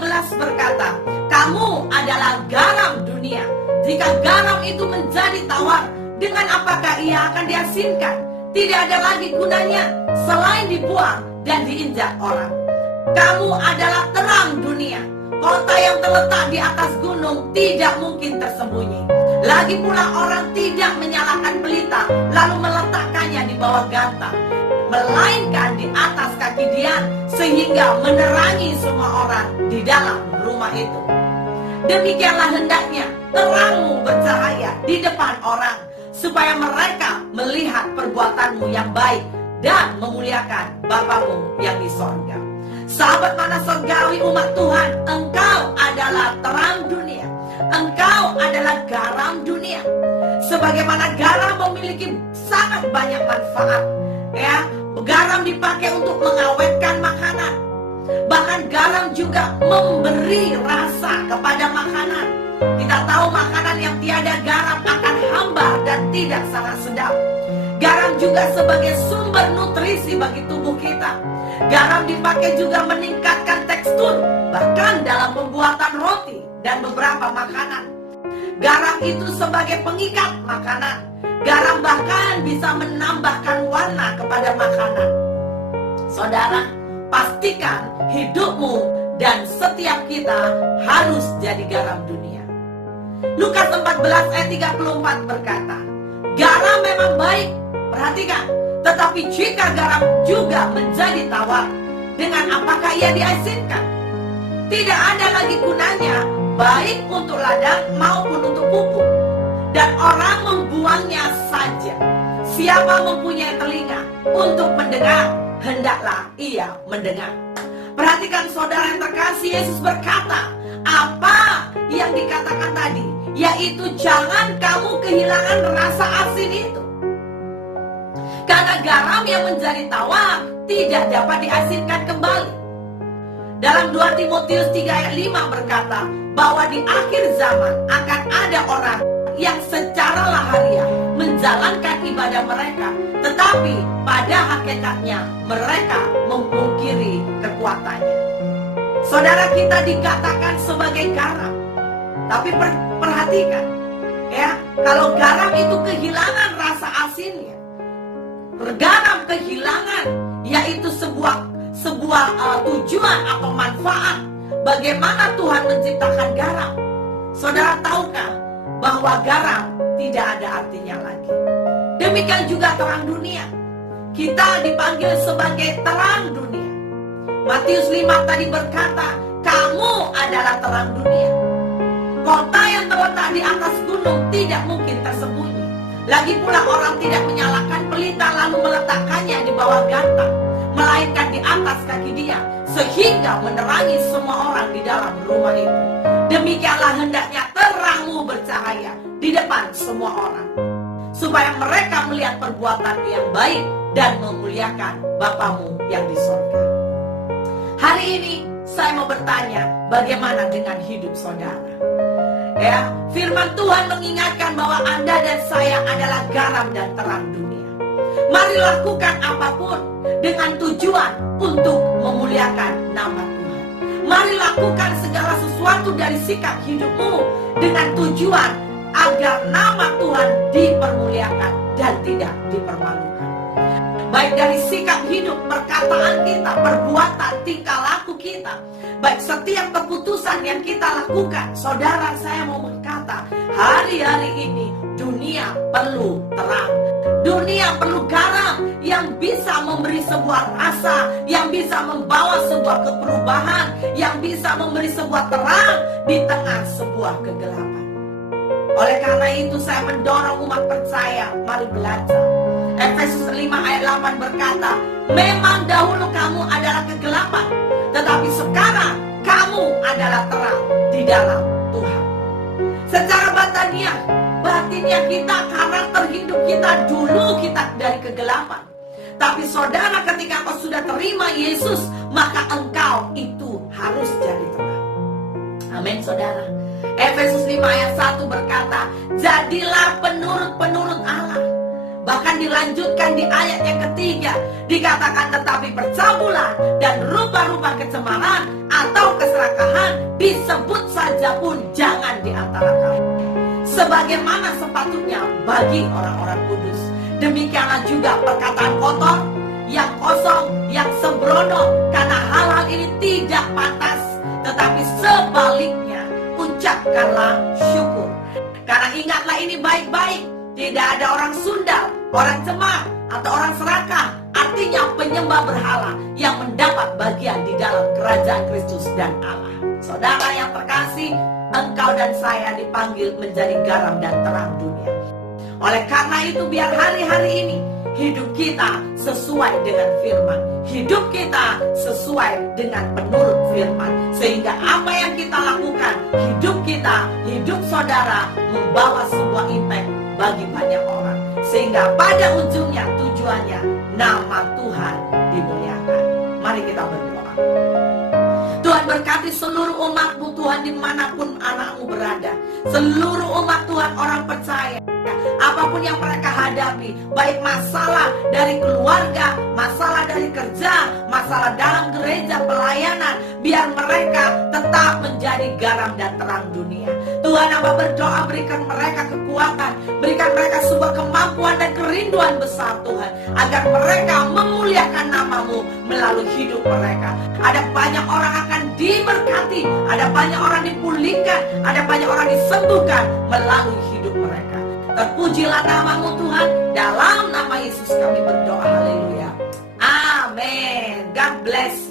13 berkata, kamu adalah garam dunia. Jika garam itu menjadi tawar, dengan apakah ia akan diasinkan? Tidak ada lagi gunanya selain dibuang dan diinjak orang. Kamu adalah terang dunia. Kota yang terletak di atas gunung tidak mungkin tersembunyi. Lagi pula orang tidak menyalakan pelita lalu meletakkannya di bawah gantang, melainkan di atas kaki dian, sehingga menerangi semua orang di dalam rumah itu. Demikianlah hendaknya terangmu bercahaya di depan orang, supaya mereka melihat perbuatanmu yang baik dan memuliakan Bapamu yang di sorga. Sahabat mana sorgawi umat Tuhan, engkau adalah terang dunia. Engkau adalah garam dunia. Sebagaimana garam memiliki sangat banyak manfaat, ya, garam dipakai untuk mengawetkan makanan. Bahkan garam juga memberi rasa kepada makanan. Kita tahu makanan yang tiada garam akan hambar dan tidak sangat sedap. Garam juga sebagai sumber nutrisi bagi tubuh kita. Garam dipakai juga meningkatkan tekstur, bahkan dalam pembuatan roti dan beberapa makanan. Garam itu sebagai pengikat makanan. Garam bahkan bisa menambahkan warna kepada makanan. Saudara, pastikan hidupmu dan setiap kita harus jadi garam dunia. Lukas 14 ayat 34 berkata, garam memang baik, perhatikan, tetapi jika garam juga menjadi tawar, dengan apakah ia diasinkan? Tidak ada lagi gunanya, baik untuk ladang maupun untuk pupuk, dan orang membuangnya saja. Siapa mempunyai telinga untuk mendengar, hendaklah ia mendengar. Perhatikan saudara yang terkasih, Yesus berkata, apa yang dikatakan tadi, yaitu jangan kamu kehilangan rasa asin itu. Karena garam yang menjadi tawar tidak dapat diasinkan kembali. Dalam 2 Timotius 3 ayat 5 berkata bahwa di akhir zaman akan ada orang yang secara lahiriah menjalankan ibadah mereka, tetapi pada hakikatnya mereka memungkiri kekuatannya. Saudara, kita dikatakan sebagai garam, tapi perhatikan, ya, kalau garam itu kehilangan rasa asinnya, garam kehilangan yaitu sebuah tujuan atau manfaat. Bagaimana Tuhan menciptakan garam? Saudara tahukah bahwa garam tidak ada artinya lagi? Demikian juga terang dunia. Kita dipanggil sebagai terang dunia. Matius 5 tadi berkata, kamu adalah terang dunia. Kota yang terletak di atas gunung tidak mungkin tersembunyi. Lagi pula orang tidak menyalakan pelita lalu meletakkannya di bawah gantang, melainkan di atas kaki dia, sehingga menerangi semua orang di dalam rumah itu. Demikianlah hendaknya terangmu bercahaya di depan semua orang, supaya mereka melihat perbuatanmu yang baik dan memuliakan Bapamu yang di sorga. Hari ini saya mau bertanya, bagaimana dengan hidup saudara? Ya, firman Tuhan mengingatkan bahwa Anda dan saya adalah garam dan terang dunia. Mari lakukan apapun dengan tujuan untuk memuliakan nama Tuhan. Mari lakukan segala sesuatu dari sikap hidupmu dengan tujuan agar nama Tuhan dipermuliakan dan tidak dipermalukan. Baik dari sikap hidup, perkataan kita, perbuatan, tingkah laku kita, baik setiap keputusan yang kita lakukan. Saudara, saya mau berkata, hari-hari ini dunia perlu terang. Dunia perlu garam yang bisa memberi sebuah rasa, yang bisa membawa sebuah perubahan, yang bisa memberi sebuah terang di tengah sebuah kegelapan. Oleh karena itu saya mendorong umat percaya, mari belajar. Efesus 5 ayat 8 berkata, memang dahulu kamu adalah kegelapan, tetapi sekarang kamu adalah terang di dalam Tuhan. Secara batinnya kita, karakter hidup kita, dulu kita dari kegelapan. Tapi saudara, ketika kau sudah terima Yesus, maka engkau itu harus jadi terang. Amin saudara. Efesus 5 ayat 1 berkata, jadilah penurut-penurut Allah. Bahkan dilanjutkan di ayat yang ketiga, dikatakan tetapi bercabulah dan rupa-rupa kecemaran atau keserakahan ada pun jangan di antara kamu. Sebagaimana sepatutnya bagi orang-orang kudus, demikianlah juga perkataan kotor, yang kosong, yang sembrono, karena hal-hal ini tidak pantas. Tetapi sebaliknya, ucapkanlah syukur. Karena ingatlah ini baik-baik, tidak ada orang sundal, orang cemar, atau orang serakah, artinya penyembah berhala, yang mendapat bagian di dalam kerajaan Kristus dan Allah. Saudara yang terkasih, engkau dan saya dipanggil menjadi garam dan terang dunia. Oleh karena itu, biar hari-hari ini hidup kita sesuai dengan firman, hidup kita sesuai dengan penurut firman, sehingga apa yang kita lakukan, hidup kita, hidup saudara, membawa sebuah impact bagi banyak orang, sehingga pada ujungnya tujuannya nama Tuhan dimuliakan. Mari kita berdoa. Tuhan berkati seluruh umat-Mu Tuhan, dimanapun anakmu berada, seluruh umat Tuhan orang percaya, apapun yang mereka hadapi, baik masalah dari keluarga, masalah dari kerja, masalah dalam gereja, pelayanan, biar mereka tetap menjadi garam dan terang dunia. Tuhan, Hamba berdoa, berikan mereka kekuatan, berikan mereka sebuah kemampuan dan kerinduan besar Tuhan, agar mereka memuliakan nama-Mu melalui hidup mereka. Ada banyak orang akan diberkati, ada banyak orang dipulihkan, ada banyak orang disembuhkan melalui hidup mereka. Terpujilah nama-Mu Tuhan, dalam nama Yesus kami berdoa, haleluya, amin. God bless you.